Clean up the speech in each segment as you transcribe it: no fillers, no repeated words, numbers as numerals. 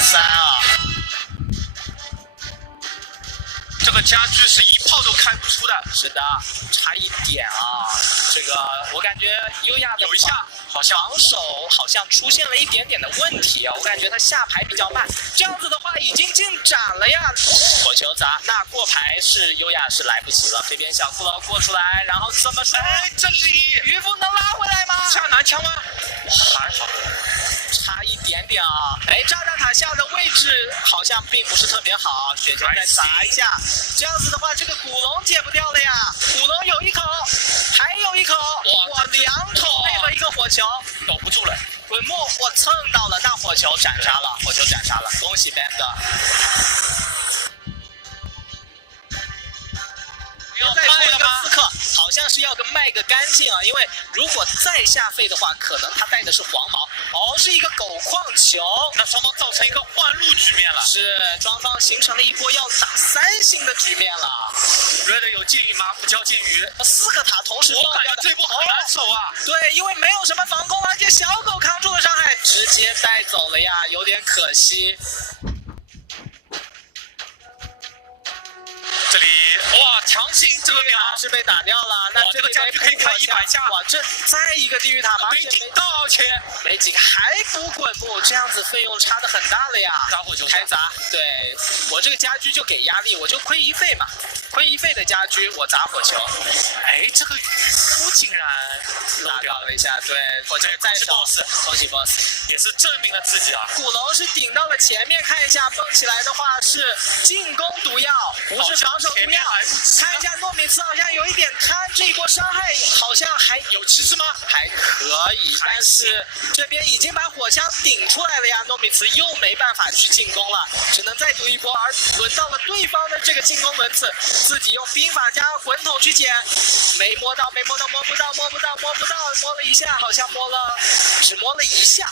3啊。这个家居是一炮都开不出的。是的，差一点啊。这个我感觉优雅的有一下防守好像出现了一点点的问题啊，我感觉他下排比较慢。这样子的话已经进展了呀。火球砸，那过排是优雅是来不及了。这边小骷髅过出来，然后怎么说？哎，这里渔夫能拉回来吗？下南枪吗？还好。差一点点啊！哎，炸弹塔下的位置好像并不是特别好，雪球再砸一下，这样子的话，这个古龙解不掉了呀！古龙有一口，还有一口，哇，两口配合一个火球，守不住了。滚木，我蹭到了，那火球斩杀了，火球斩杀了，恭喜 Band。再出一个刺客，好像是要卖个干净啊！因为如果再下费的话，可能他带的是黄毛，哦，是一个狗矿球，那双方造成一个换路局面了。是，双方形成了一波要打3星的局面了。Red 有建议吗？不交剑鱼，4个塔同时爆掉，我感觉这波很难守啊。对，因为没有什么防控，而且小狗扛住了伤害，直接带走了呀，有点可惜。这里哇，强行这个秒是被打掉了，那这个家具可以开100下，哇，这再一个地狱塔，没顶到，而且没几个还补滚木，这样子费用差的很大了呀。砸火球开砸，对我这个家居就给压力，我就亏1费嘛，亏1费的家居我砸火球。哎，这个渔夫竟然漏掉了一下，对，火球再烧，恭喜 boss， 也是证明了自己啊。古龙是顶到了前面，看一下蹦起来的话是进攻毒药，不是防守毒药。看一下糯米糍好像有一点贪，这一波伤害好像还有旗帜吗？还可以，但是这边已经把火枪顶出来了呀，糯米糍又没办法去进攻了，只能再赌一波，而轮到了对方的这个进攻轮次，自己用兵法加滚筒去捡，没摸到，摸不到，摸了一下，好像只摸了1下、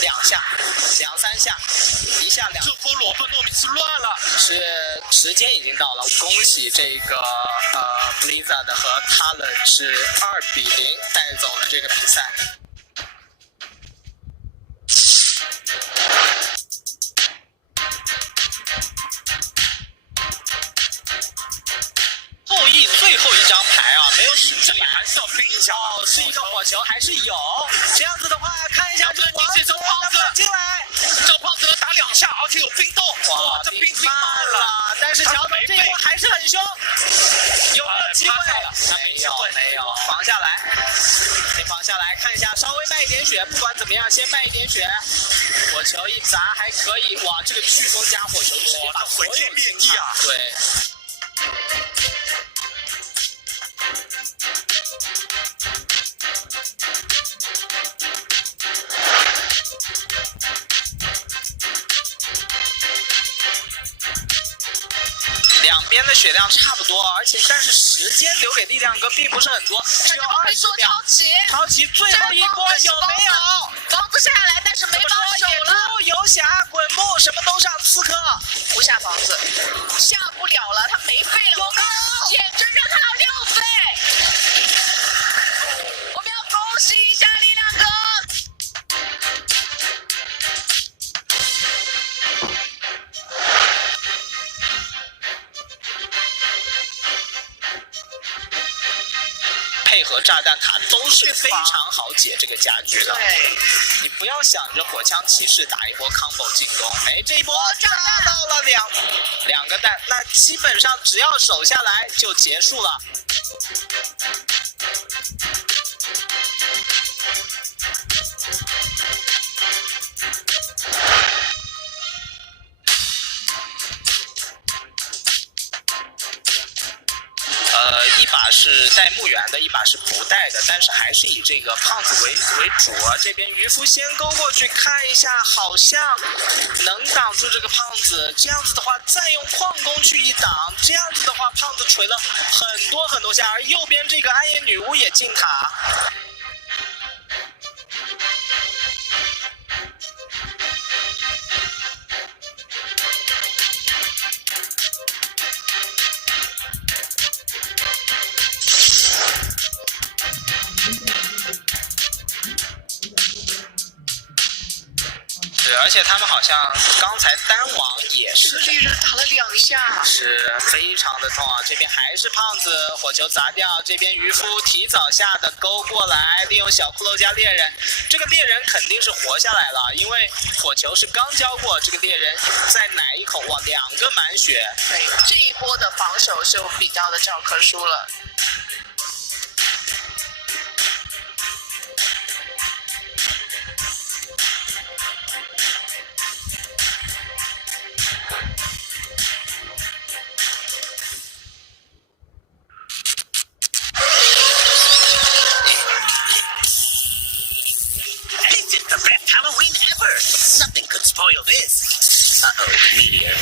2下、2、3下，1下2。这波裸奔糯米糍乱了，是时间已经到了，恭喜这个Blizzard 和 Talon 是2-0带走了这个比赛。最后一张牌啊，没有使出来，还是要拼一下。哦，是一个火球，还是有。这样子的话，看一下这个王子这胖子进来，这个胖子能打2下，而且有冰冻。哇，这冰慢了。但是乔头这一波还是很凶，有没有机会？没有，防下来，先防下来，看一下，稍微卖一点血，不管怎么样，先卖一点血。火球一砸还可以，哇，这个飓风加火球直接把所有毁天灭地啊！对。两边的血量差不多，但是时间留给力量哥并不是很多，只有20秒。超奇最后一波有没有？房子下来，但是没帮手了。游侠、滚木什么都上刺客，不下房子，下不了了，他没费了。有没有？眼睁睁看到6费，我们要恭喜一下力量哥。配合炸弹塔都是非常好解这个家居的。对，你不要想着火枪骑士打一波 combo 进攻，哎，这一波炸到了两个蛋，那基本上只要守下来就结束了。一把是带墓园的，一把是不带的，但是还是以这个胖子为主啊。这边渔夫先勾过去看一下，好像能挡住这个胖子。这样子的话，再用矿工去一挡，这样子的话，胖子锤了很多下，而右边这个暗夜女巫也进塔。是，而且他们好像刚才单网也这个是。猎人打了2下，是非常的痛啊！这边还是胖子火球砸掉，这边渔夫提早下的勾过来，利用小骷髅加猎人，这个猎人肯定是活下来了，因为火球是刚交过，这个猎人再奶一口，哇，2个满血。对，这一波的防守就比较的教科书了。Spoil this. Uh-oh, meteor.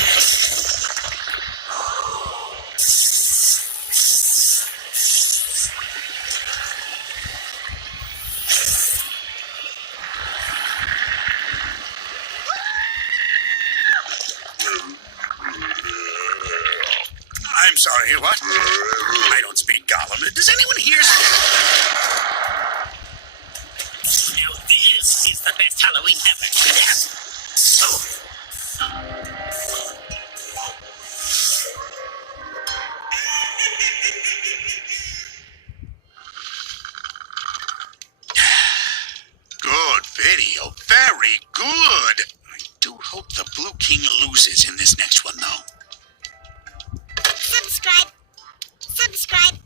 I'm sorry, what? I don't speak Gollum. Does anyone hear? Now this is the best Halloween ever. Yes. Good video. Very good. I do hope the Blue King loses in this next one, though. Subscribe. Subscribe.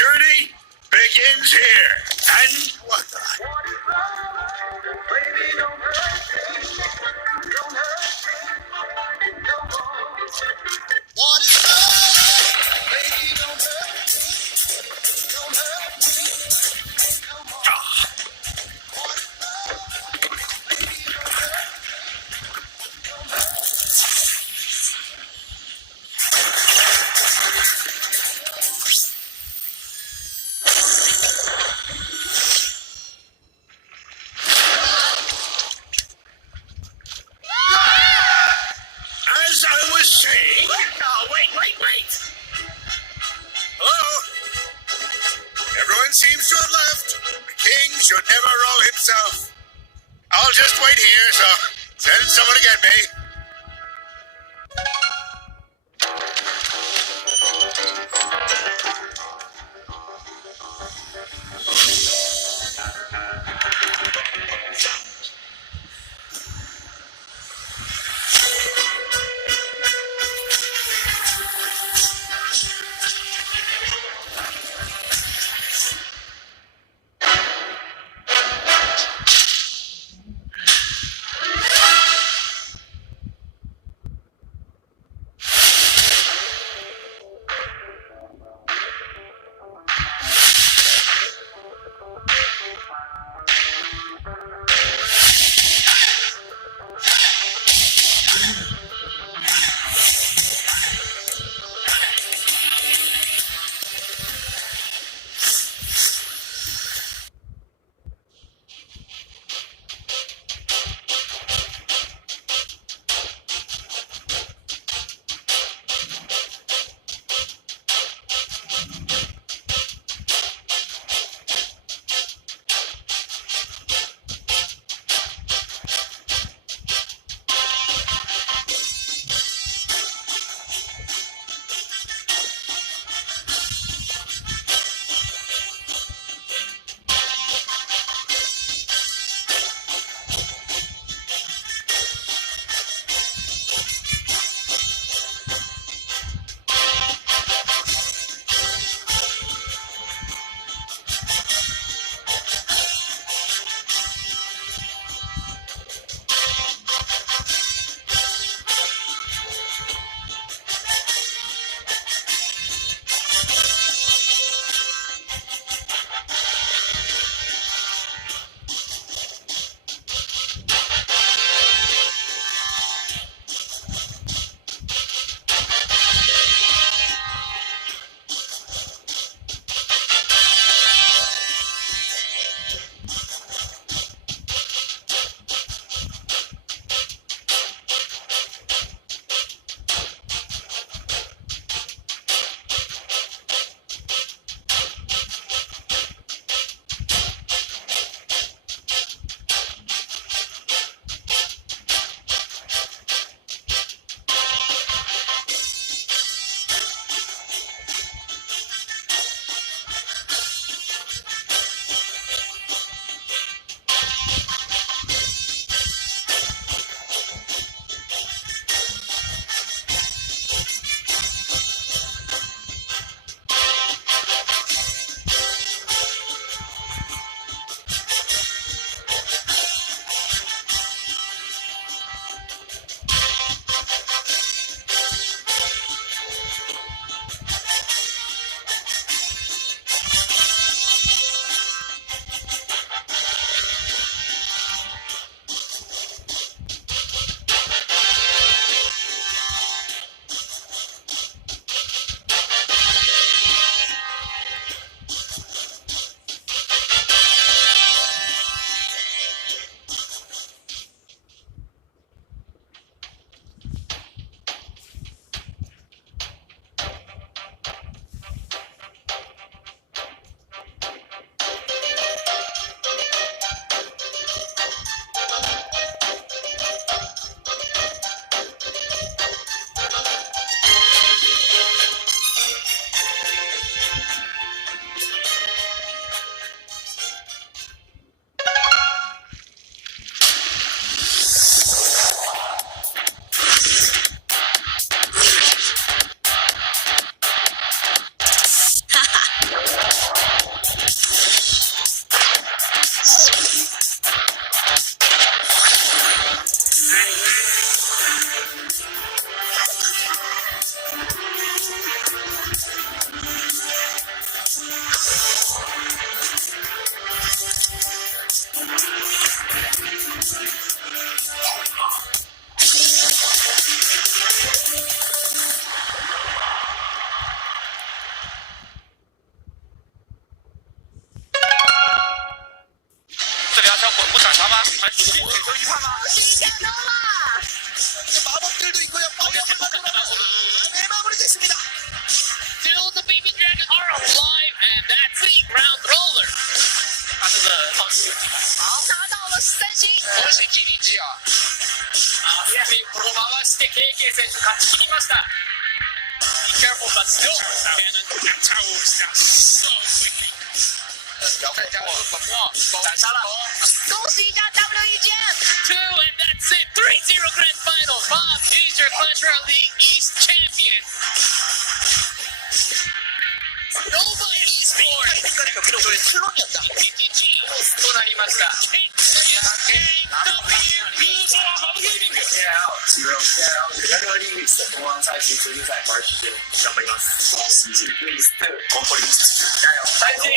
journey begins here. And what the? What is love? Baby, don't hurt me. Don't hurt me. Come on. What is love? Baby, don't hurt me. Don't hurt As I was saying. Oh, wait. Hello? Everyone seems to have left. The king should never roll himself. I'll just wait here, so send someone to get me. 这两条滚不斩杀吗？还是进水球预判吗？恭喜加油啦！ 마법들도 있고요. 마법을 만들어서 네, 마무리됐습니다. Still the baby dragons are alive, and that's the ground roller. 他这个方式好，拿到了3星。恭喜 GDG 啊！スピンを回して KK 選手勝ち切りました。Be careful, but still, Cannon Towers down so quickly. 要看加入粉末，斩杀了。恭喜一下 WEGM。 2, and that's it. 3-0 grand final. Bob is your Clash Royale League East champion. Nova Esports 変化力を記録するのにやった GG となりました。ラグリーグ後半最終決賽バルキで頑張ります。ルイスとコンポリス。加油。最終。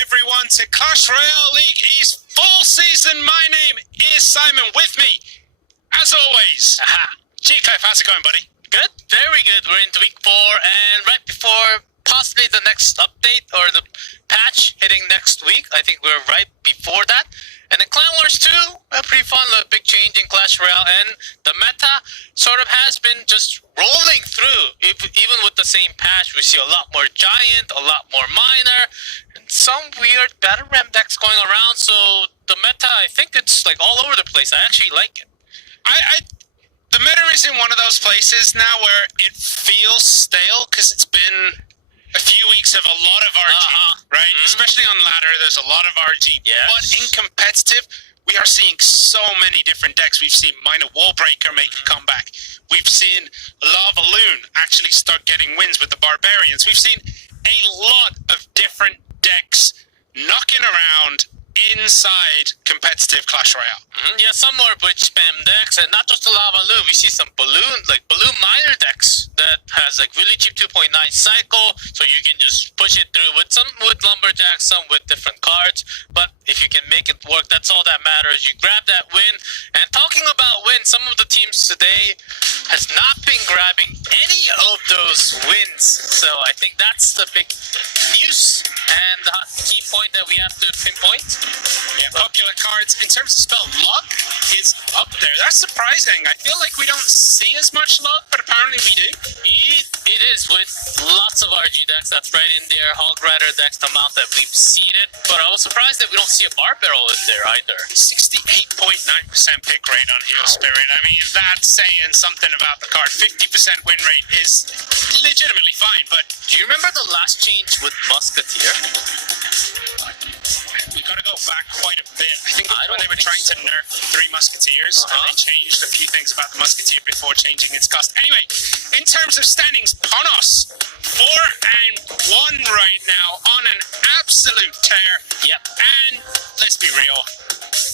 Everyone to Clash Royale League East full season. My name is Simon. With me, as always, G-Cliff. How's it going, buddy? Good, very good. We're into week 4, and right before possibly the next update or the patch hitting next week, I think we're right before that. And then Clan Wars 2, pretty fun, a big change in Clash Royale, and the meta sort of has been just rolling through. Even with the same patch, we see a lot more giant, a lot more minor, and some weird battle ram decks going around. So the meta, I think it's like all over the place. I actually like it. The meta is in one of those places now where it feels stale because it's been a few weeks of a lot of RG, right? Mm-hmm. Especially on ladder, there's a lot of RG. Yes. But in competitive, we are seeing so many different decks. We've seen Minor Wallbreaker make a comeback. We've seen Lava Loon actually start getting wins with the Barbarians. We've seen a lot of different decks knocking around inside competitive Clash Royale. Yeah, some more bridge spam decks, and not just the Lava Loon. We see some balloon miner decks that has like really cheap 2.9 cycle, so you can just push it through with some with lumberjacks, some with different cards. But if you can make it work, that's all that matters. You grab that win. And talking about wins, some of the teams today has not been grabbing any of those wins. So I think that's the big news and the key point that we have to pinpoint. Yeah, popular cards in terms of spell, luck is up there. That's surprising. I feel like we don't see as much luck, but apparently we do. It is with lots of RG decks. That's right in there. Hog Rider decks, the amount that we've seen it. But I was surprised that we don't see a Bar Barrel in there either. 68.9% pick rate on Heal Spirit. I mean, that's saying something about the card. 50% win rate is legitimately fine, but Do you remember the last change with Musketeer? we got to go back quite a bit. I think I when don't they were think trying so. to nerf 3 Musketeers, and they changed a few things about the Musketeer before changing its cost. Anyway, in terms of standings, Ponos 4-1 right now on an absolute tear. Yep. And let's be real,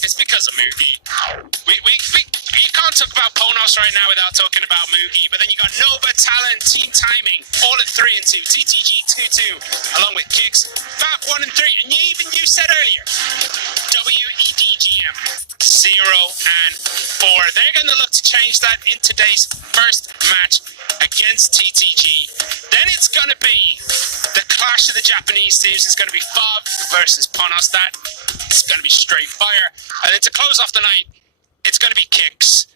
it's because of Mugi. You can't talk about Ponos right now without talking about Mugi, but then you got Nova, Talent, Team Timing, all at 3 and 2, TTG 2-2, along with Kicks, Fab 1 and 3, and you said earlier, WEDGM 0 and 4. They're going to look to change that in today's first match against TTG. Then it's going to be the clash of the Japanese teams is going to be Fav versus Ponostat. It's going to be straight fire. And then to close off the night, it's going to be kicks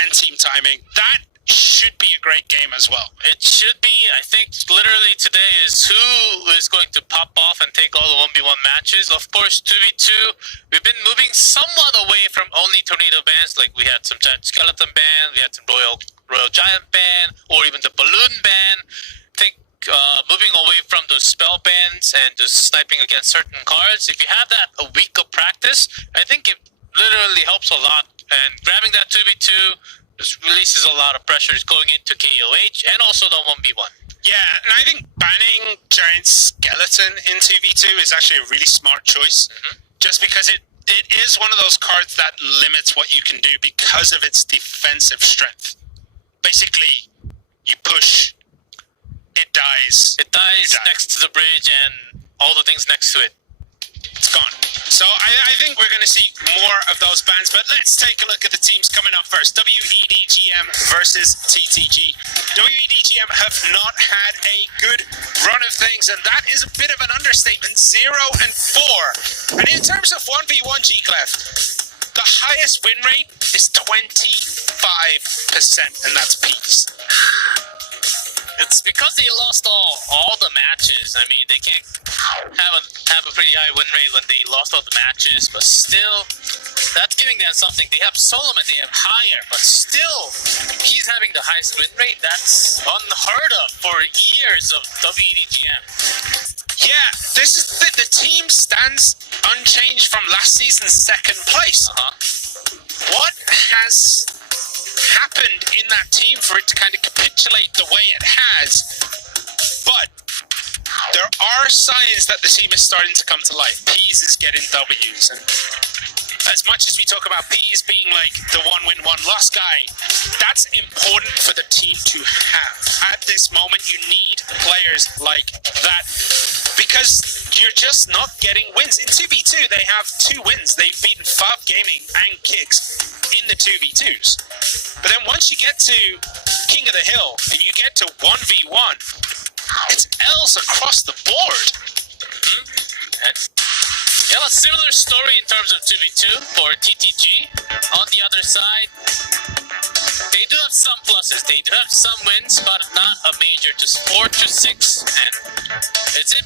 and team timing. That should be a great game as well. It should be. I think literally today is who is going to pop off and take all the 1v1 matches. Of course, 2v2, we've been moving somewhat away from only tornado bans. Like we had some giant skeleton ban, we had some royal giant ban, or even the balloon ban. I think moving away from those spell bans and just sniping against certain cards. If you have that a week of practice, I think it literally helps a lot. And grabbing that 2v2 just releases a lot of pressures going into KOH and also the 1v1. Yeah, and I think banning Giant Skeleton in 2v2 is actually a really smart choice. Just because it is one of those cards that limits what you can do because of its defensive strength. Basically, you push, it dies. It dies next to the bridge and all the things next to it. It's gone. So I think we're going to see more of those bans, but let's take a look at the teams coming up first. WEDGM versus TTG. WEDGM have not had a good run of things, and that is a bit of an understatement. 0-4. And in terms of 1v1 G-Clef, the highest win rate is 25%, and that's peaks. It's because they lost all the matches. I mean, they can't have a pretty high win rate when they lost all the matches, but still, that's giving them something. They have Solomon, they have higher, but still, he's having the highest win rate. That's unheard of for years of WEDGM. Yeah, this is the team stands unchanged from last season's second place. What has happened in that team for it to kind of capitulate the way it has? But there are signs that the team is starting to come to life. Peas is getting W's, and as much as we talk about Peas being like the one-win-one-loss guy, that's important for the team to have. At this moment, you need players like that because you're just not getting wins. In 2v2, they have 2 wins. They've beaten Fav Gaming and Kicks in the 2v2s. But then once you get to King of the Hill and you get to 1v1, it's L's across the board. Yeah, a similar story in terms of 2v2 for TTG. On the other side, they do have some pluses. They do have some wins, but not a major. Just 4-6, and that's it.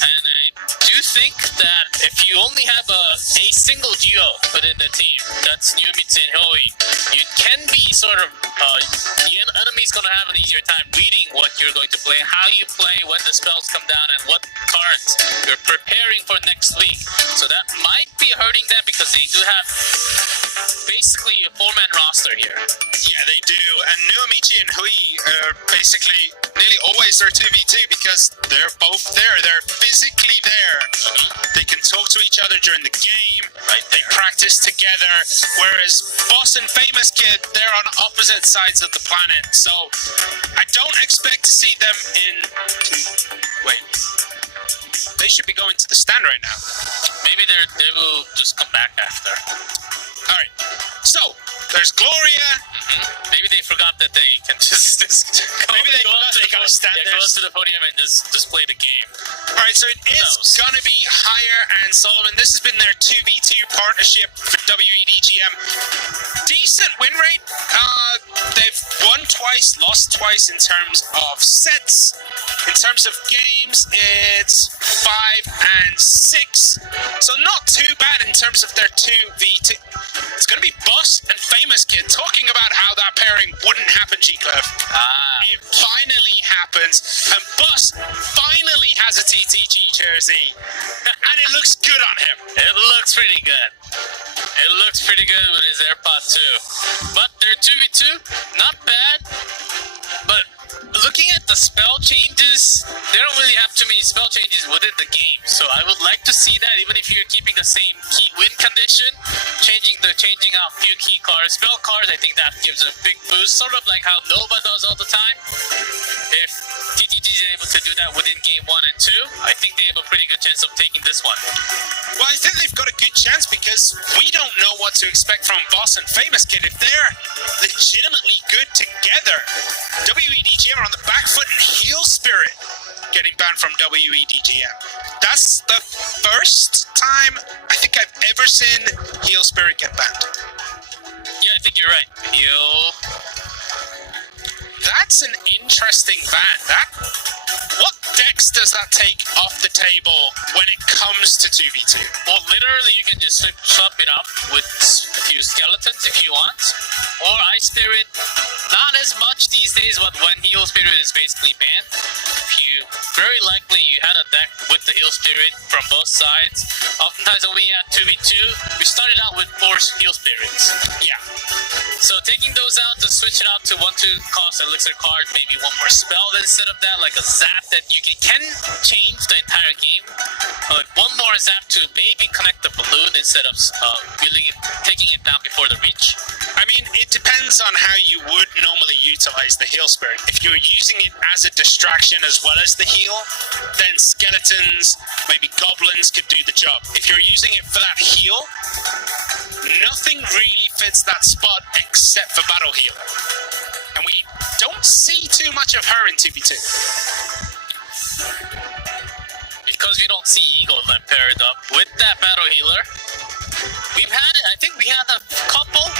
And I do think that if you only have a single duo within the team, that's Newmitsu and Hoi, you can be sort of, the enemy's going to have an easier time reading what you're going to play, how you play, when the spells come down, and what cards you're preparing for next week. So that might be hurting them because they do have basically a 4-man roster here. Yeah, they do. And Nuamichi and Hui are basically nearly always their 2v2 because they're both there. They're physically there. They can talk to each other during the game. They practice together. Whereas Boss and Famous Kid, they're on opposite sides of the planet. So I don't expect to see them in... Wait. They should be going to the stand right now. Maybe they will just come back after. Alright. So, there's Gloria. Maybe they forgot that they can just Maybe they forgot they gotta stand there. Go to the podium and just play the game. Alright, so it is gonna be Higher and Solomon. This has been their 2v2 partnership for WEDGM. Decent win rate. They've won twice, lost twice in terms of sets. In terms of games, it's 5 and 6. So not too bad in terms of their 2v2. It's gonna be Boss and Famous Kid talking about how that pairing wouldn't happen, G-Clef. It finally happens, and Boss finally has a TTG jersey, and it looks good on him. It looks pretty good. It looks pretty good with his AirPod too. But their 2v2, not bad. But looking at the spell changes, they don't really have too many spell changes within the game. So I would like to see that, even if you're keeping the same key win condition, changing out few key cards, spell cards. I think that gives a big boost, sort of like how Nova does all the time. If TTG is able to do that within game 1 and 2, I think they have a pretty good chance of taking this one. Well, I think they've got a good chance because we don't know what to expect from Boss and Famous Kid. If they're legitimately good together, WEDGM Remrider on the back foot and Heel Spirit getting banned from WEDGM. That's the first time I think I've ever seen Heel Spirit get banned. Yeah, I think you're right. That's an interesting ban. What decks does that take off the table when it comes to 2v2? Well, literally, you can just swap it up with a few skeletons if you want. Or Ice Spirit, not as much these days, but when Heal Spirit is basically banned, very likely you had a deck with the Heal Spirit from both sides. Oftentimes when we had 2v2, we started out with 4 Heal Spirits. Yeah. So taking those out, just switch it out to 1/2 cost elixir card, maybe one more spell instead of that, like a zap that you can change the entire game. But one more zap to maybe connect the balloon instead of really taking it down before the reach. I mean, it depends on how you would normally utilize the Heal Spirit. If you're using it as a distraction as well as the heal, then skeletons, maybe goblins could do the job. If you're using it for that heal, nothing really fits that spot except for Battle Heal. And we don't see too much of her in 2v2. Because we don't see Eagle Limb paired up with that Battle Healer. We've had it, I think we had a couple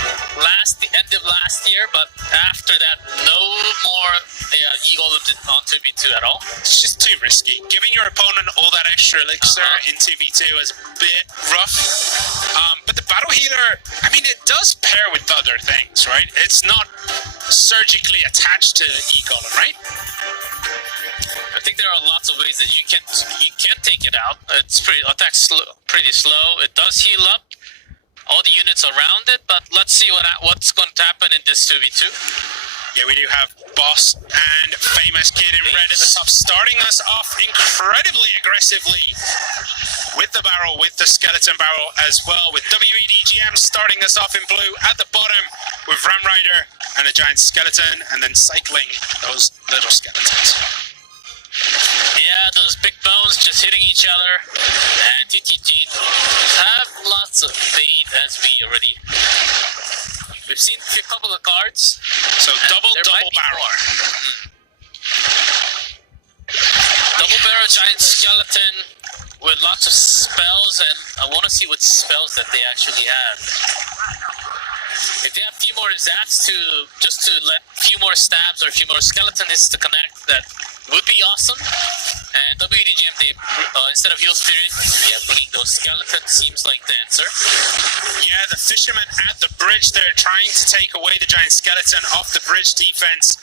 the end of last year, but after that, no more Eagle Limbs on 2v2 at all. It's just too risky. Giving your opponent all that extra elixir in 2v2 is a bit rough. But the Battle Healer, I mean, it does pair with other things, right? It's not surgically attached to Eagle, right? I think there are lots of ways that you can take it out. It's pretty slow. It does heal up all the units around it, but let's see what's going to happen in this 2v2. Yeah, we do have Boss and Famous Kid in red at the top, starting us off incredibly aggressively with the barrel, with the skeleton barrel as well, with WEDGM starting us off in blue at the bottom with Ramrider and a giant skeleton, and then cycling those little skeletons. Yeah, those big bones just hitting each other, and TTG have lots of bait as we've seen a couple of cards. So double barrel. Double barrel giant skeleton with lots of spells, and I want to see what spells that they actually have. If they have a few more zaps to let a few more stabs or a few more skeleton hits to connect, that would be awesome. And WEDGM, they instead of Heal Spirit, bringing those skeletons seems like the answer. Yeah, the fisherman at the bridge, they're trying to take away the giant skeleton off the bridge defense.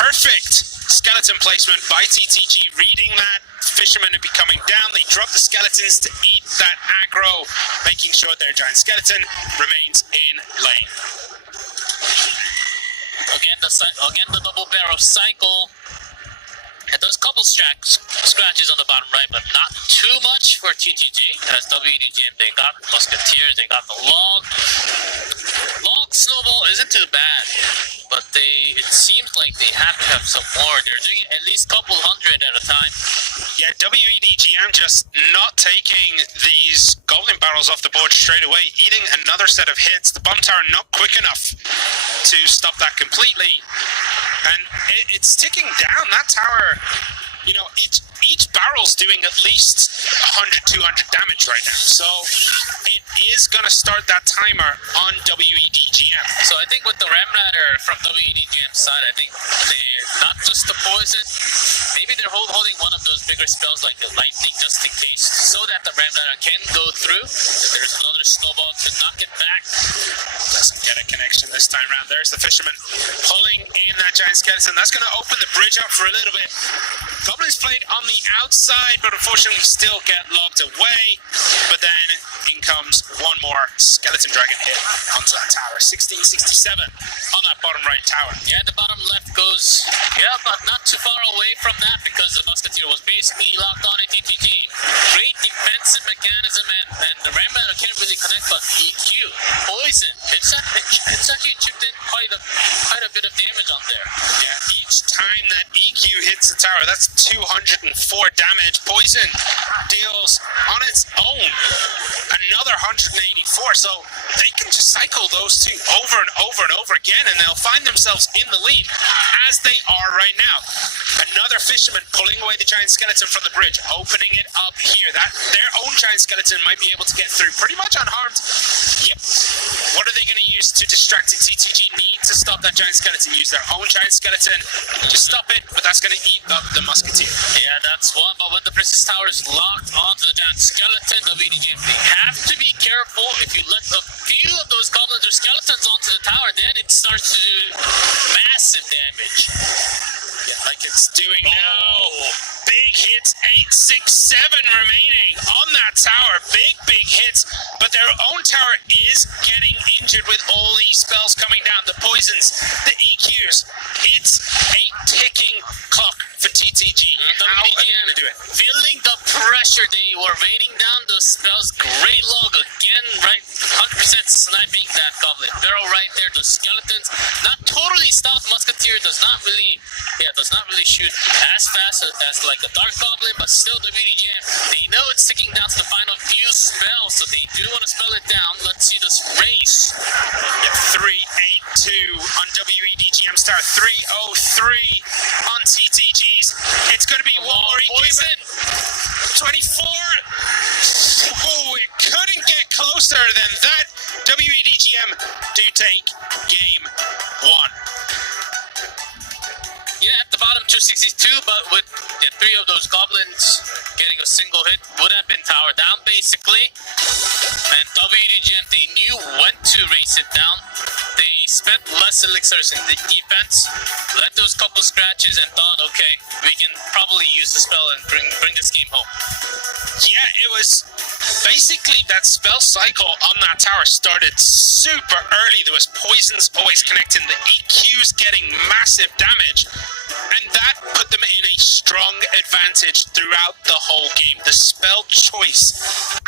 Perfect skeleton placement by TTG, reading that fisherman would be coming down. They drop the skeletons to eat that aggro, making sure their giant skeleton remains in lane. Again, the double barrel cycle. And there's a couple scratches on the bottom right, but not too much for TTG. As WEDGM, they got Musketeers, they got the Log. Log Snowball isn't too bad, but it seems like they have to have some more. They're doing at least a couple hundred at a time. Yeah, WEDGM just not taking these Goblin Barrels off the board straight away, eating another set of hits. The bomb tower not quick enough to stop that completely. And it's ticking down. That tower, you know, each barrel's doing at least 100, 200 damage right now. So it is going to start that timer on WEDGM. So I think with the Ramrider from WEDGM side, I think they're not just the poison. Maybe they're holding one of those bigger spells like the lightning just in case, so that the Ramrider can go through. If there's another snowball to knock it back. Doesn't get a connection this time around. There's the fisherman pulling in that giant skeleton. That's going to open the bridge up for a little bit. Goblins played on the outside, but unfortunately still get locked away. But then in comes one more skeleton dragon hit onto that tower. 1667 on that bottom right tower. Yeah, the bottom left goes, but not too far away from that because the Musketeer was basically locked on in TTG. Great defensive mechanism, and the Ramrider can't really connect, but EQ, poison. It's actually chipped in quite a bit of damage on there. Yeah, each time that EQ hits the tower, that's 204 damage. Poison deals on its own another 184. So they can just cycle those two over and over and over again, and they'll find themselves in the lead as they are right now. Another fisherman pulling away the giant skeleton from the bridge, opening it up here. That their own giant skeleton might be able to get through pretty much unharmed. Yep. What are they going to use to distract it? TTG need to stop that giant skeleton. Use their own giant skeleton to stop it, but that's going to eat up the musketeer. Yeah, that's one. But when the Princess Tower is locked onto the giant skeleton, WDGM, they have to be careful. If you let a few of those goblins or skeletons onto the tower, then it starts to do massive damage. Yeah, like it's doing now. Big hits, 8, 6, 7 remaining on that tower. Big hits, but their own tower is getting injured with all these spells coming down. The poisons, the EQs. It's a ticking clock for TTG. How are they going to do it? Feeling the pressure, they were raining down those spells. Great log again, right? 100% sniping that goblin barrel right there. The skeletons, not totally stopped. Musketeer does not really shoot as fast as like a dark goblin, but still WDGM, they know it's sticking down to the final few spells, so they do want to spell it down. Let's see this race. Yeah, 3-8-2 on WEDGM star, 3-0-3 on TTG's. It's going to be one more poison. 24. Oh, it couldn't get closer than that. WEDGM do take game 1. Yeah, at the bottom 262, but with 3 of those goblins getting a single hit would have been tower down basically. And WDGM, they knew when to race it down. They spent less elixirs in the defense, let those couple scratches, and thought, okay, we can probably use the spell and bring this game home. Yeah, it was basically that spell cycle on that tower started super early. There was poisons always connecting, the EQs getting massive damage, and that put them in a strong advantage throughout the whole game. The spell choice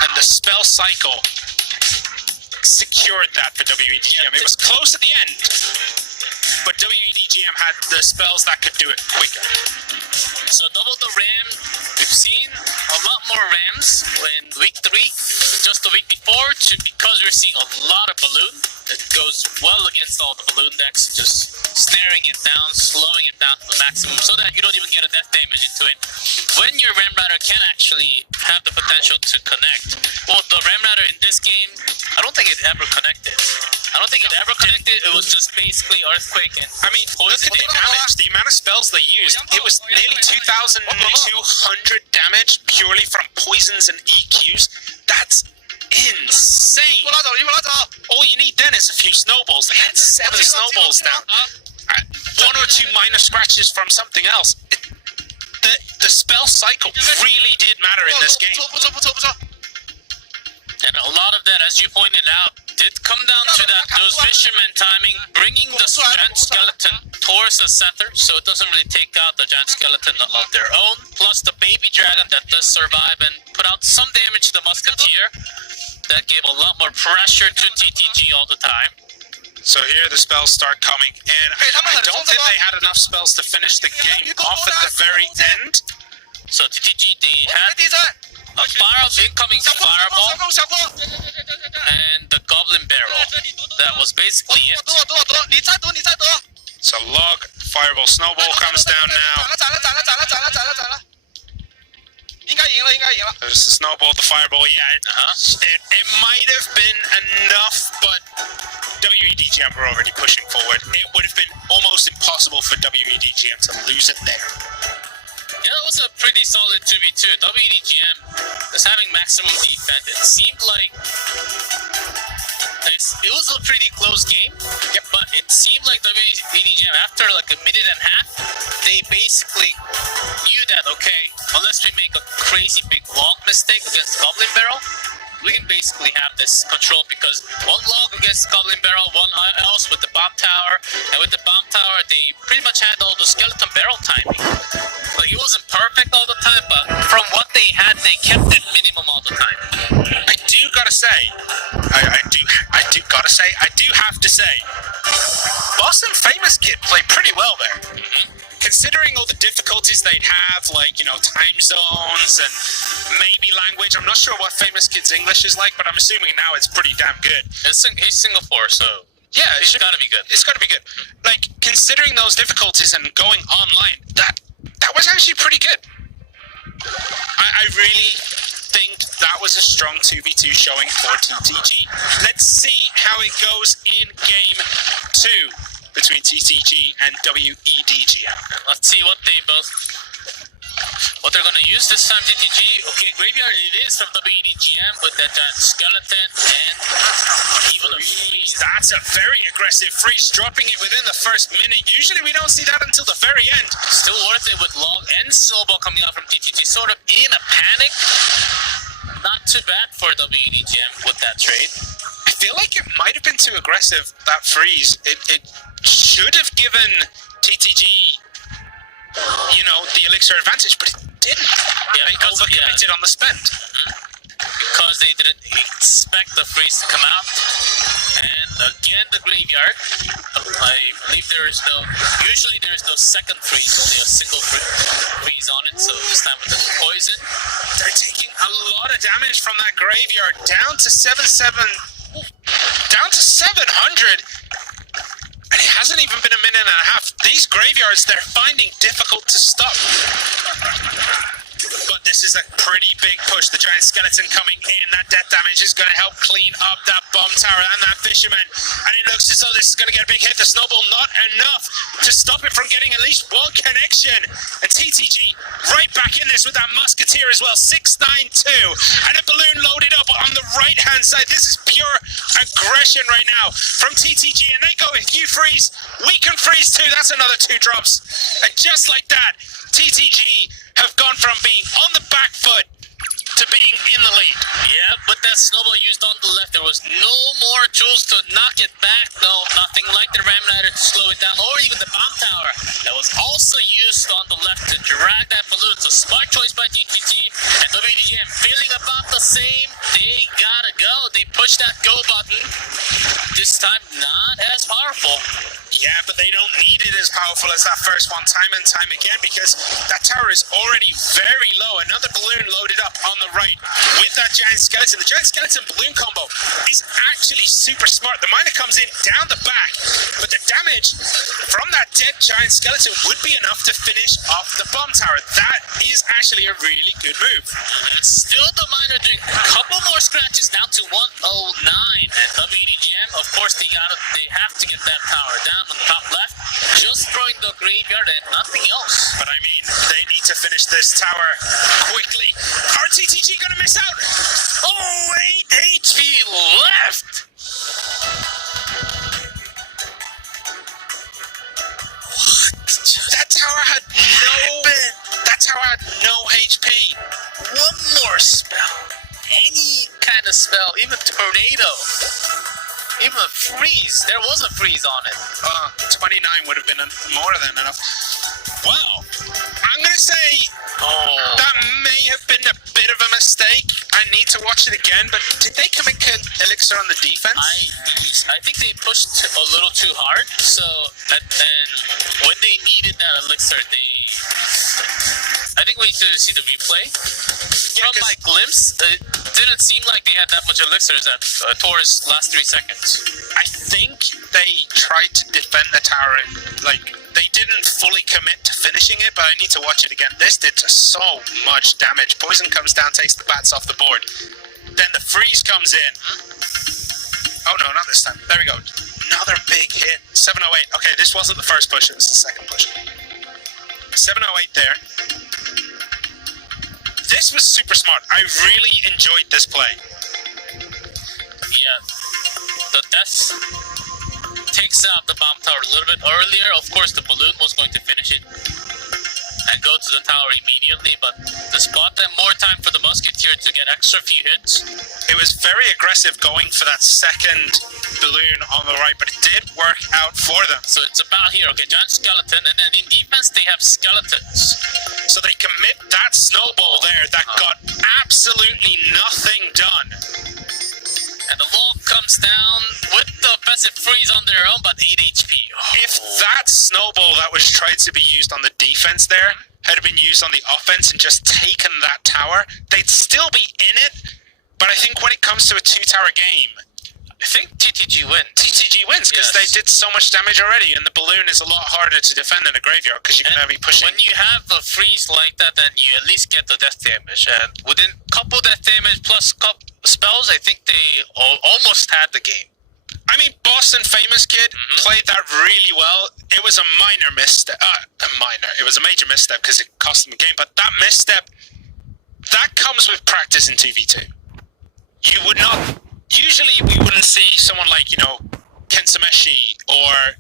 and the spell cycle secured that for WEDGM. It was close at the end, but WEDGM had the spells that could do it quicker. So double the ram. We've seen a lot more rams in week 3, just the week before, because we're seeing a lot of balloon. It goes well against all the balloon decks, just snaring it down, slowing it down to the maximum so that you don't even get a death damage into it. When your Ram Rider can actually have the potential to connect. Well, the Ram Rider in this game, I don't think it ever connected. It was just basically Earthquake and look at the damage, the amount of spells they used. It was nearly 2,200 damage purely from poisons and EQs. That's insane. All you need then is a few snowballs. They had 7 snowballs down. 1 or 2 minor scratches from something else. The spell cycle really did matter in this game. And a lot of that, as you pointed out, did come down to those fishermen timing, bringing the giant skeleton towards the center, so it doesn't really take out the giant skeleton of their own. Plus the baby dragon that does survive and put out some damage to the musketeer. That gave a lot more pressure to TTG all the time. So here the spells start coming, and I don't think they had enough spells to finish the game off at the very end. So TTG, they had a incoming fireball and the goblin barrel. That was basically it. So log, fireball, snowball comes down now. There's the snowball, the fireball, it might have been enough, but WEDGM were already pushing forward. It would have been almost impossible for WEDGM to lose it there. Yeah, that was a pretty solid 2v2. WEDGM is having maximum defense. It seemed like it was a pretty close game, but it seemed like WEDGM, after like a minute and a half, they basically knew that, okay, unless we make a crazy big log mistake against Goblin Barrel, we can basically have this control, because one log against Goblin Barrel, one else with the bomb tower, and with the bomb tower, they pretty much had all the skeleton barrel timing. Like, it wasn't perfect all the time, but from what they had, they kept it minimum all the time. I do have to say, Boston Famous Kid played pretty well there. considering all the difficulties they'd have, like, you know, time zones and maybe language. I'm not sure what Famous Kid's English is like, but I'm assuming now it's pretty damn good. He's Singapore, so Yeah, it's gotta be good. It's gotta be good. Like, considering those difficulties and going online, that was actually pretty good. I really think that was a strong 2v2 showing for TTG. Let's see how it goes in game 2 between TTG and WEDG. Let's see what they're gonna use this time. TTG. Okay, Graveyard. It is from WEDGM with that giant skeleton and even a freeze. That's a very aggressive freeze, dropping it within the first minute. Usually we don't see that until the very end. Still worth it with Log and Snowball coming out from TTG, sort of in a panic. Not too bad for WEDGM with that trade. I feel like it might have been too aggressive, that freeze. It should have given TTG, you know, the elixir advantage, but it didn't. Yeah, they overcommitted on the spend. Because they didn't expect the freeze to come out. And again, the Graveyard. I believe usually there is no second freeze, only a single freeze on it, so this time with the poison. They're taking a lot of damage from that Graveyard, down to 700. And it hasn't even been a minute and a half. These Graveyards, they're finding difficult to stop. But this is a pretty big push. The giant skeleton coming in. That death damage is going to help clean up that bomb tower and that fisherman. And it looks as though this is going to get a big hit. The snowball not enough to stop it from getting at least one connection. And TTG right back in this with that musketeer as well. 692. And a balloon loaded up on the right-hand side. This is pure aggression right now from TTG. And they go, if you freeze, we can freeze too. That's another 2 drops. And just like that, TTG have gone from being on the back foot to being in the lead. Yeah, but that snowball used on the left, there was no more tools to knock it back. No, nothing like the Ram Rider to slow it down, or even the bomb tower that was also used on the left to drag that balloon. So smart choice by TTG and WDGM feeling about the same. They gotta go. They push that go button. This time, not as powerful. Yeah, but they don't need it as powerful as that first one time and time again, because that tower is already very low. Another balloon loaded up on the right with that giant skeleton. The giant skeleton balloon combo is actually super smart. The miner comes in down the back, but the damage from that dead giant skeleton would be enough to finish off the bomb tower. That is actually a really good move. And still the miner doing a couple more scratches, down to 109. And WDGM, of course, they have to get that tower down on the top left. Just throwing the Graveyard and nothing else. But I mean, they need to finish this tower quickly. Are TTG gonna miss out? Oh, 8 HP left! That tower had no HP. One more spell. Any kind of spell, even tornado. Even a freeze. There was a freeze on it. 29 would have been more than enough. Well, I'm going to say that may have been a bit of a mistake. I need to watch it again, but did they commit elixir on the defense? I think they pushed a little too hard, and when they needed that elixir, I think we need to see the replay. From my glimpse, it didn't seem like they had that much elixirs at Tor's last 3 seconds. I think they tried to defend the tower and, they didn't fully commit to finishing it, but I need to watch it again. This did so much damage. Poison comes down, takes the bats off the board. Then the freeze comes in. Oh no, not this time. There we go. Another big hit. 708. Okay, this wasn't the first push, it was the second push. 708 there. This was super smart. I really enjoyed this play. Yeah. The death takes out the bomb tower a little bit earlier. Of course, the balloon was going to finish it and go to the tower immediately, but the spot and more time for the musketeer to get extra few hits. It was very aggressive going for that second balloon on the right, but it did work out for them. So it's about here. Okay, giant skeleton, and then in defense they have skeletons. So they commit that snowball there that got absolutely nothing done. And the log comes down with the massive freeze on their own, but 8 HP. If that snowball that was tried to be used on the defense there had been used on the offense and just taken that tower, they'd still be in it. But I think when it comes to a 2-tower game, I think TTG wins. TTG wins because they did so much damage already, and the balloon is a lot harder to defend than a graveyard because you're going to be pushing. When you have a freeze like that, then you at least get the death damage. And within a couple death damage plus couple spells, I think they almost had the game. I mean, Boss and Famous Kid played that really well. It was a minor misstep. It was a major misstep because it cost them the game. But that misstep, that comes with practice in 2v2. You would not... Usually we wouldn't see someone like, Kensameshi or,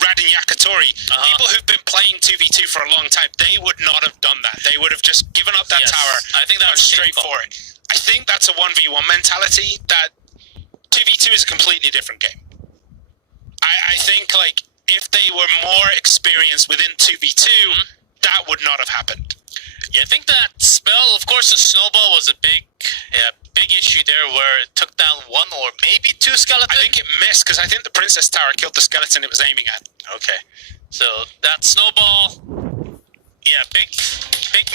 Radin Yakatori. People who've been playing 2v2 for a long time, they would not have done that. They would have just given up that tower. I think that's straight for it. I think that's a 1v1 mentality that 2v2 is a completely different game. I think, if they were more experienced within 2v2, that would not have happened. Yeah, I think that spell, of course, the snowball was a big issue there where it took down 1 or maybe 2 skeletons. I think it missed because I think the Princess Tower killed the skeleton it was aiming at. Okay. So that snowball, big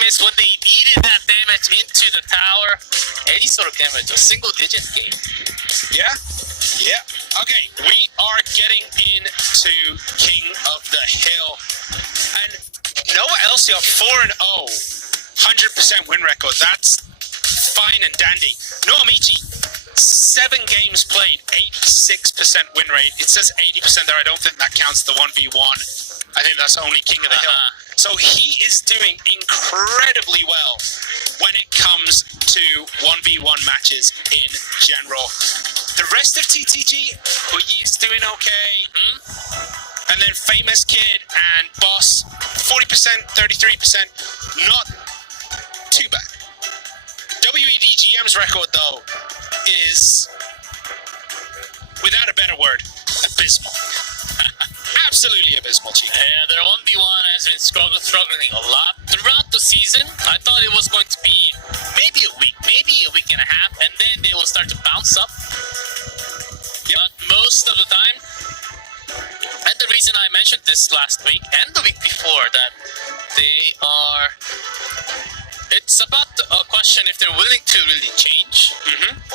miss when they needed that damage into the tower. Any sort of damage, a single-digit game. Yeah. Okay, we are getting into King of the Hill. And Nova Elsia 4-0, 100% win record. That's fine and dandy. Noamichi, 7 games played, 86% win rate. It says 80% there. I don't think that counts the 1v1. I think that's only King of the Hill. So he is doing incredibly well when it comes to 1v1 matches in general. The rest of TTG, Huyi is doing okay. And then Famous Kid and Boss, 40%, 33%, not too bad. WEDGM's record, though, is, without a better word, abysmal. Absolutely abysmal, Chico. Yeah, their 1v1 has been struggling a lot throughout the season. I thought it was going to be maybe a week and a half, and then they will start to bounce up. But most of the time, and the reason I mentioned this last week and the week before, that they are... It's about a question if they're willing to really change,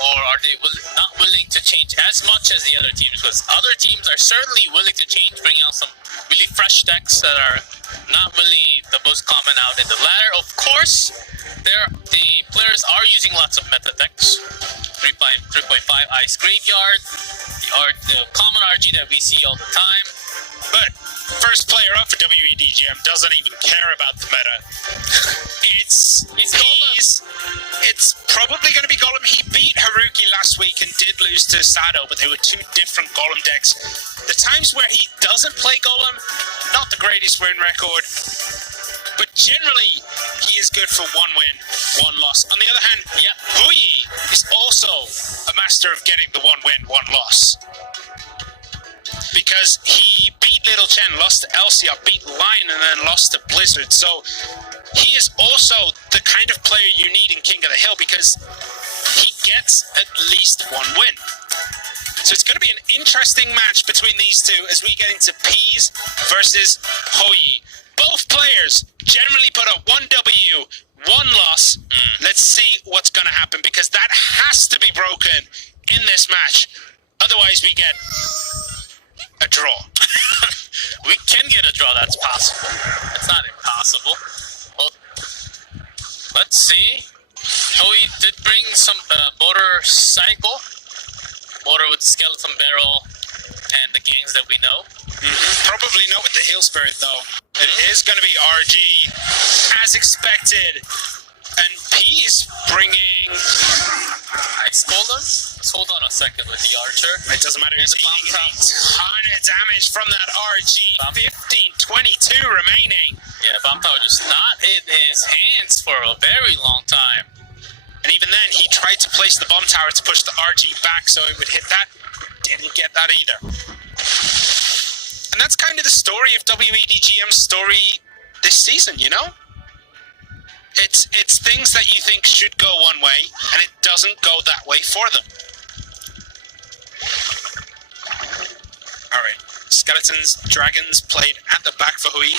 or are they not willing to change as much as the other teams? Because other teams are certainly willing to change, bring out some really fresh decks that are not really the most common out in the ladder. Of course, the players are using lots of meta decks. 3.5 Ice Graveyard, the common RG that we see all the time. But first player up for WEDGM doesn't even care about the meta. It's probably going to be Golem. He beat Haruki last week and did lose to Sado, but they were 2 different Golem decks. The times where he doesn't play Golem, not the greatest win record, but generally he is good for 1 win, 1 loss. On the other hand, Huyi is also a master of getting the 1 win, 1 loss. Because he beat Little Chen, lost to Elsia, beat Lion, and then lost to Blizzard. So he is also the kind of player you need in King of the Hill because he gets at least 1 win. So it's going to be an interesting match between these two as we get into Peas versus Huyi. Both players generally put up 1 W, 1 loss. Let's see what's going to happen because that has to be broken in this match. Otherwise we get a draw. We can get a draw, that's possible. It's not impossible. Well, let's see. Huyi did bring some motorcycle. Motor with skeleton barrel and the gangs that we know. Probably not with the Heal Spirit, though. It is going to be RG, as expected. And P's bringing... Let's hold on a second with the Archer. It doesn't matter. He's eating a ton of damage from that RG. 15-22 remaining. Yeah, Bomb Tower just not in his hands for a very long time. And even then, he tried to place the bomb tower to push the RG back so it would hit that. Didn't get that either. And that's kind of the story of WEDGM's story this season, you know? It's things that you think should go one way, and it doesn't go that way for them. Skeletons, Dragons played at the back for Hui.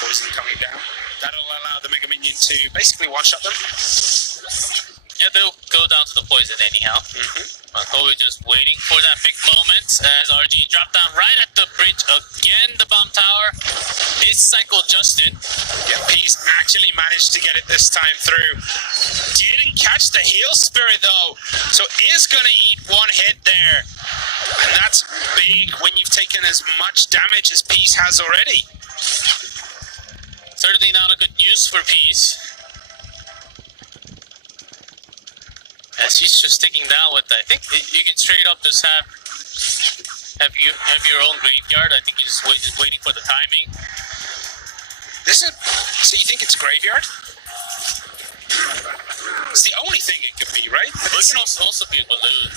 Poison coming down. That'll allow the Mega Minion to basically one-shot them. Yeah, they'll go down to the poison anyhow. Hui just waiting for that big moment as RG dropped down right at the bridge again. The bomb tower. This cycle just in. Yeah, Peace actually managed to get it this time through. Didn't catch the heal spirit though, so is gonna eat one hit there. And that's big when you've taken as much damage as Peace has already. Certainly not a good news for Peace. As he's just sticking down with, I think you can straight up just have your own graveyard. I think he's just waiting for the timing. So you think it's graveyard? It's the only thing it could be, right? But it can also be a balloon.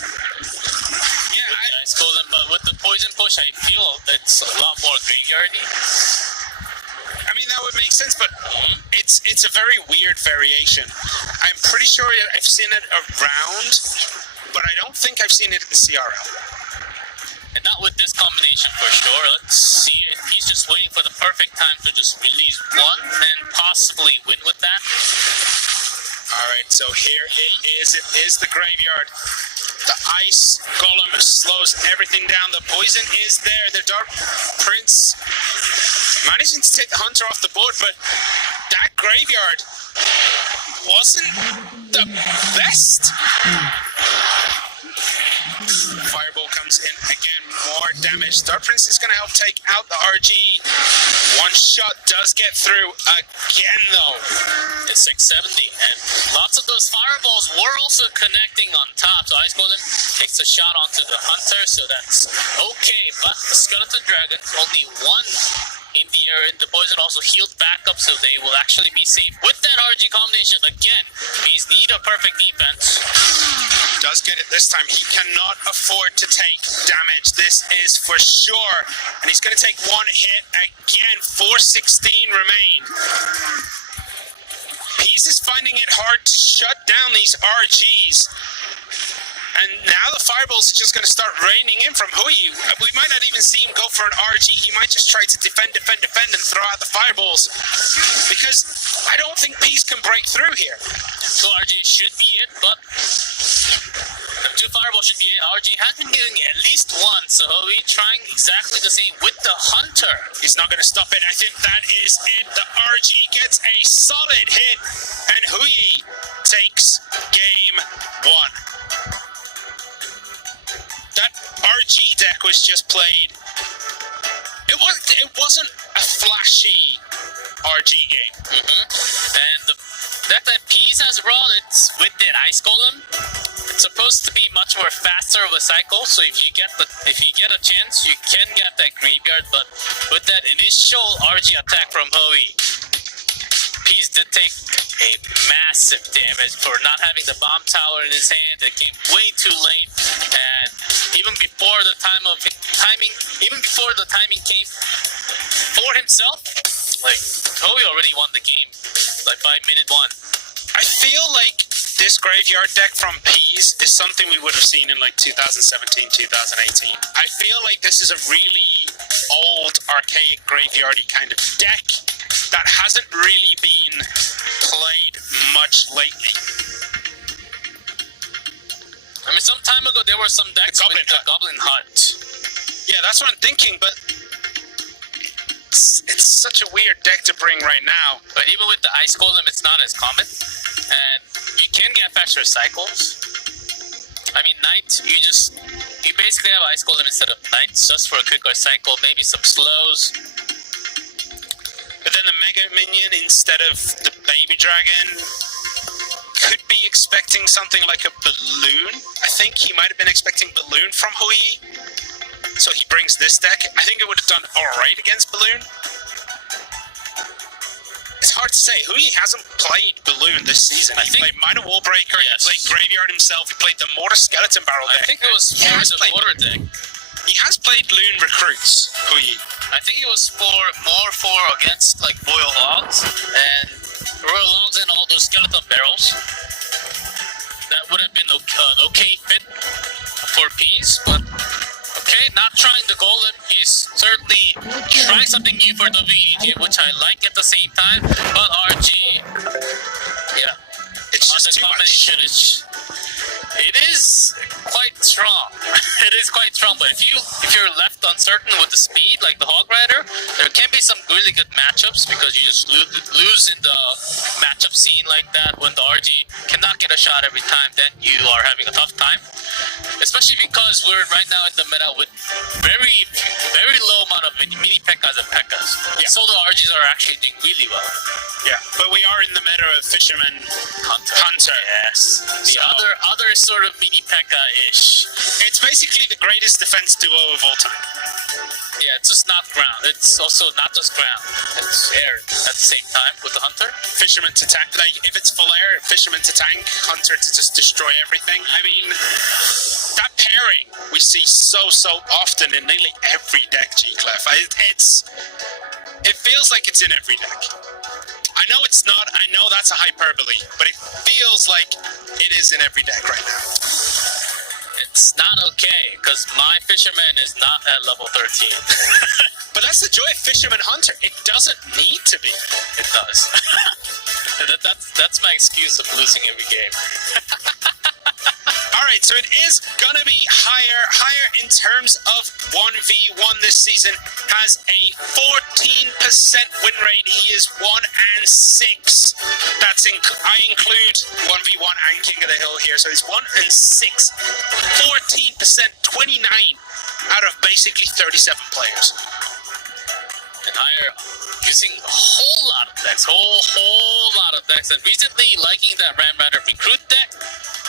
Yeah, I suppose, but with the poison push, I feel it's a lot more graveyardy. I mean, that would make sense, but it's a very weird variation. I'm pretty sure I've seen it around, but I don't think I've seen it in CRL. And not with this combination for sure. Let's see if he's just waiting for the perfect time to just release one and possibly win with that. Alright, so here it is. It is the graveyard. The ice golem slows everything down. The poison is there. The Dark Prince managing to take the hunter off the board, but that graveyard wasn't the best. Fireball comes in again, more damage. Dark Prince is going to help take out the RG. One shot does get through again though. It's 670, and lots of those fireballs were also connecting on top. So Ice Golem takes a shot onto the hunter, so that's okay. But the Skeleton Dragon, only one in the air, and the poison also healed back up, so they will actually be safe with that RG combination again. He's need a perfect defense. Does get it this time. He cannot afford to take damage. This is for sure. And he's going to take one hit again. 416 remain. Peace is finding it hard to shut down these RGs. And now the fireballs are just going to start raining in from Hui. We might not even see him go for an RG. He might just try to defend, and throw out the fireballs. Because I don't think Peace can break through here. So RG should be it, but the two fireballs should be it. RG has been getting at least one, so Hui trying exactly the same with the hunter. He's not going to stop it. I think that is it. The RG gets a solid hit, and Hui takes game one. That RG deck was just played. It wasn't a flashy RG game. And the deck that Peace has brought, it's with that Ice Golem. It's supposed to be much more faster of a cycle, so if you get a chance, you can get that graveyard. But with that initial RG attack from Hui, Peace did take a massive damage for not having the bomb tower in his hand. It came way too late, and even before the timing came for himself, like Hui already won the game, like by minute one. I feel like this graveyard deck from Peas is something we would have seen in like 2017, 2018. I feel like this is a really old, archaic, graveyardy kind of deck that hasn't really been played much lately. I mean, some time ago there were some decks with the Goblin Hut. Yeah, that's what I'm thinking, but it's such a weird deck to bring right now. But even with the Ice Golem, it's not as common. And you can get faster cycles. I mean, Knight, you basically have Ice Golem instead of Knights, just for a quicker cycle, maybe some slows. But then the Mega Minion instead of the Baby Dragon could be expecting something like a Balloon. I think he might have been expecting Balloon from Hui. So he brings this deck. I think it would have done alright against Balloon. It's hard to say. Hui hasn't played Balloon this season. He played Minor Wallbreaker, yes. He played Graveyard himself, he played the Mortar Skeleton Barrel deck. I think it was for the Mortar deck. He has played Loon Recruits, Hui. I think it was more for against like Royal Hogs and Royal Hogs and all those skeleton barrels. That would have been an okay fit for Peace, but okay, okay, not trying the golem. He's certainly trying something new for WEG, which I like at the same time. But RG, yeah, It's just the too much. combination it is quite strong. It is quite strong, but if you're left uncertain with the speed, like the Hog Rider, there can be some really good matchups because you just lose in the matchup scene like that when the RG cannot get a shot every time. Then you are having a tough time, especially because we're right now in the meta with very low amount of mini P.E.K.K.A.s and P.E.K.K.A.s. Yeah. So the RGs are actually doing really well. Yeah, but we are in the meta of Fisherman Hunter. Yes. The So- other sort of mini P.E.K.K.A.-ish. It's basically the greatest defense duo of all time. Yeah, it's just not ground. It's also not just ground. It's air at the same time with the Hunter. Fisherman to tank, like if it's full air, Fisherman to tank, Hunter to just destroy everything. I mean, that pairing we see so often in nearly every deck, G-Clef. It feels like it's in every deck. I know it's not, I know that's a hyperbole, but it feels like it is in every deck right now. It's not okay, because my Fisherman is not at level 13. But that's the joy of Fisherman Hunter. It doesn't need to be. It does. That's my excuse of losing every game. All right, so it is gonna be higher in terms of 1v1 this season. Has a 14% win rate. He is 1-6. I include 1v1 and King of the Hill here, so it's 1-6. 14%, 29 out of basically 37 players. And higher using a whole lot of decks, whole lot of decks, and recently liking that Ram Rider recruit deck.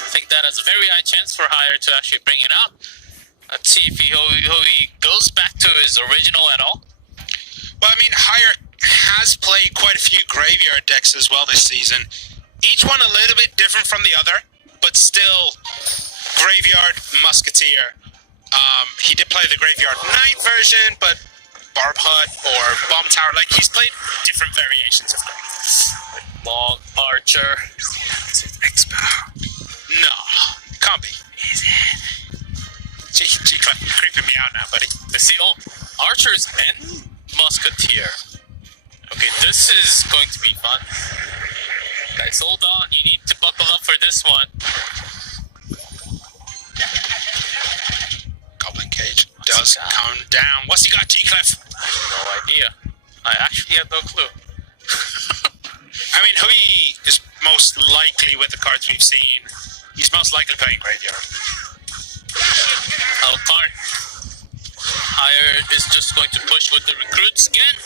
I think that has a very high chance for Higher to actually bring it out. Let's see if he goes back to his original at all. Well, I mean, Higher has played quite a few graveyard decks as well this season. Each one a little bit different from the other, but still graveyard musketeer. He did play the graveyard knight version, but Barb Hut or Bomb Tower, like he's played different variations of them. Long Archer. No, can't be. Gee, creeping me out now, buddy. See, Archers and Musketeer. Okay, this is going to be fun. Guys, hold on. You need to buckle up for this one. Goblin Cage does come down. What's he got, G-Clef? No idea. I actually have no clue. I mean, Hui is most likely, with the cards we've seen, he's most likely playing graveyard. Oh, card. Higher is just going to push with the recruits again.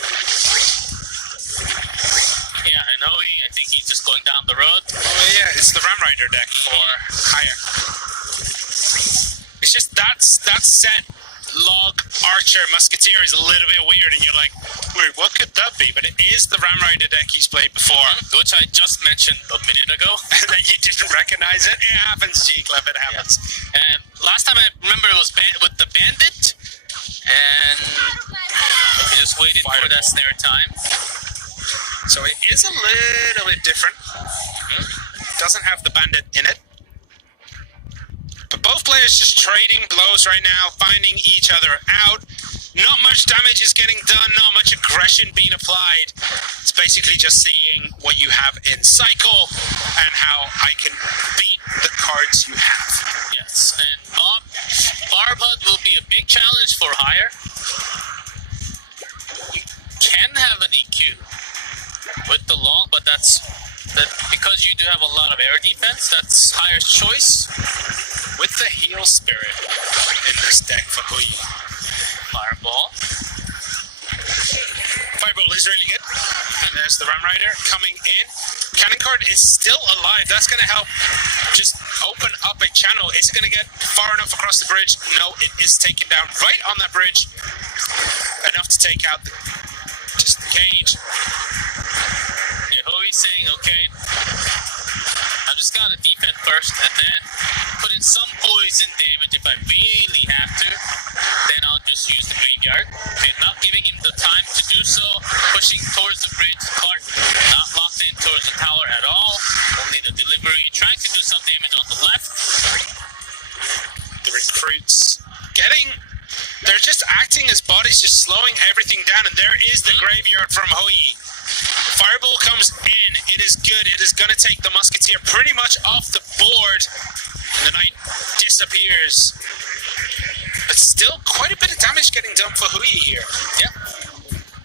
Yeah, and Hui, I think he's just going down the road. Oh yeah, it's the Ram Rider deck for Higher. It's just that set, Log, Archer, Musketeer is a little bit weird, and you're like, wait, what could that be? But it is the Ram Rider deck he's played before. Which I just mentioned a minute ago. And then you didn't recognize it. It happens, G-Clef, it happens. Yeah. And last time I remember it was with the Bandit. And we just waited for that snare time. So it is a little bit different. Doesn't have the Bandit in it. But both players just trading blows right now, finding each other out. Not much damage is getting done, not much aggression being applied. It's basically just seeing what you have in cycle and how I can beat the cards you have. Yes, and Barb Hut will be a big challenge for Higher. You can have an EQ with the long, but that's because you do have a lot of air defense. That's Higher's choice. With the heal spirit in this deck for Hui. Fireball. Fireball is really good. And there's the Ram Rider coming in. Cannon card is still alive. That's going to help just open up a channel. Is it going to get far enough across the bridge? No, it is taken down right on that bridge. Enough to take out just the cage. Yeah, Hui's saying, okay, I'm just gonna defend first and then put in some poison damage if I really have to. Then I'll just use the graveyard. Okay, not giving him the time to do so. Pushing towards the bridge. Cart not locked in towards the tower at all. Only the delivery. Trying to do some damage on the left. The recruits getting They're just acting as bodies, just slowing everything down, and there is the graveyard from Hoi. Fireball comes in, it is good, it is going to take the Musketeer pretty much off the board, and the Knight disappears. But still, quite a bit of damage getting done for Hui here. Yep.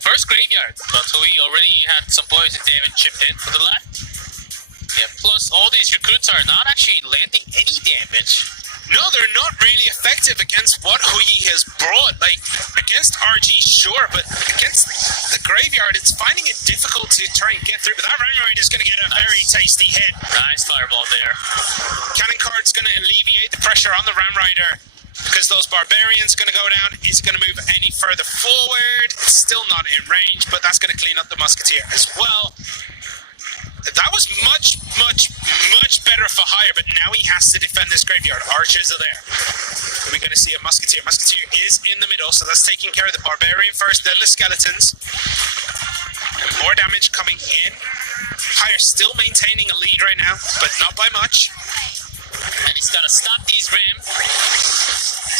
First graveyard, but Hui already had some poison damage chipped in for the left. Yeah, plus all these recruits are not actually landing any damage. No, they're not really effective against what Hui has brought. Like, against RG, sure, but against the graveyard, it's finding it difficult to try and get through. But that Ram Rider is going to get a very tasty hit. Nice fireball there. Cannon Card's going to alleviate the pressure on the Ram Rider because those Barbarians are going to go down. Is it going to move any further forward? It's still not in range, but that's going to clean up the Musketeer as well. That was much better for Hire, but now he has to defend this graveyard. Archers are there. Are we going to see a Musketeer? Musketeer is in the middle, so that's taking care of the Barbarian first, then the Skeletons. And more damage coming in. Hire still maintaining a lead right now, but not by much. And he's got to stop these Ram.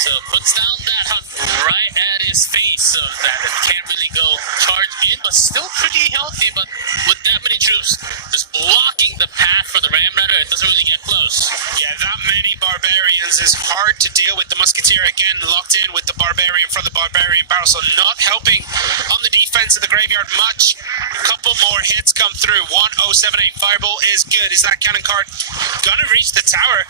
So puts down that hunt right at his face so that it can't really go charge in, but still pretty healthy. But with that many troops just blocking the path for the Ram Rider, it doesn't really get close. Yeah, that many Barbarians is hard to deal with. The Musketeer again locked in with the Barbarian from the Barbarian barrel, so not helping on the defense of the graveyard much. Couple more hits come through. 1078 Fireball is good. Is that Cannon Card gonna reach the tower?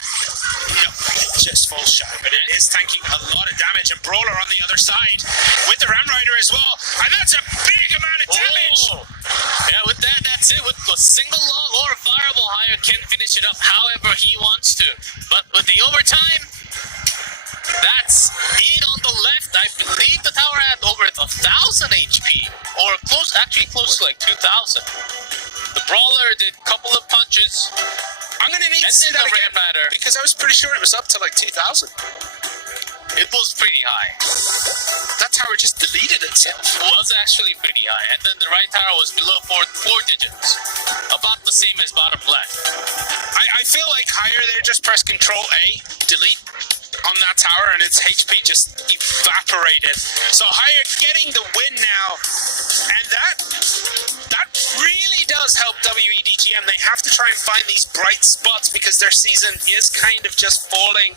No, it just falls shy, but it is tanking a lot of damage. And Brawler on the other side with the Ram Rider as well, and that's a big amount of damage. Oh. Yeah, with that, that's it. With a single log or a fireball, Hire can finish it up however he wants to. But with the overtime, that's it on the left. I believe the tower had over 1,000 HP, or close to like 2,000. The Brawler did a couple of punches. I'm gonna need to And see then that the again Ram Rider. because I was pretty sure it was up to like 2,000. It was pretty high. That tower just deleted itself. It was actually pretty high. And then the right tower was below four digits. About the same as bottom left. I feel like Hire there just press Control A, delete on that tower, and its HP just evaporated. So Hire getting the win now, and that really does help WEDGM. They have to try and find these bright spots because their season is kind of just falling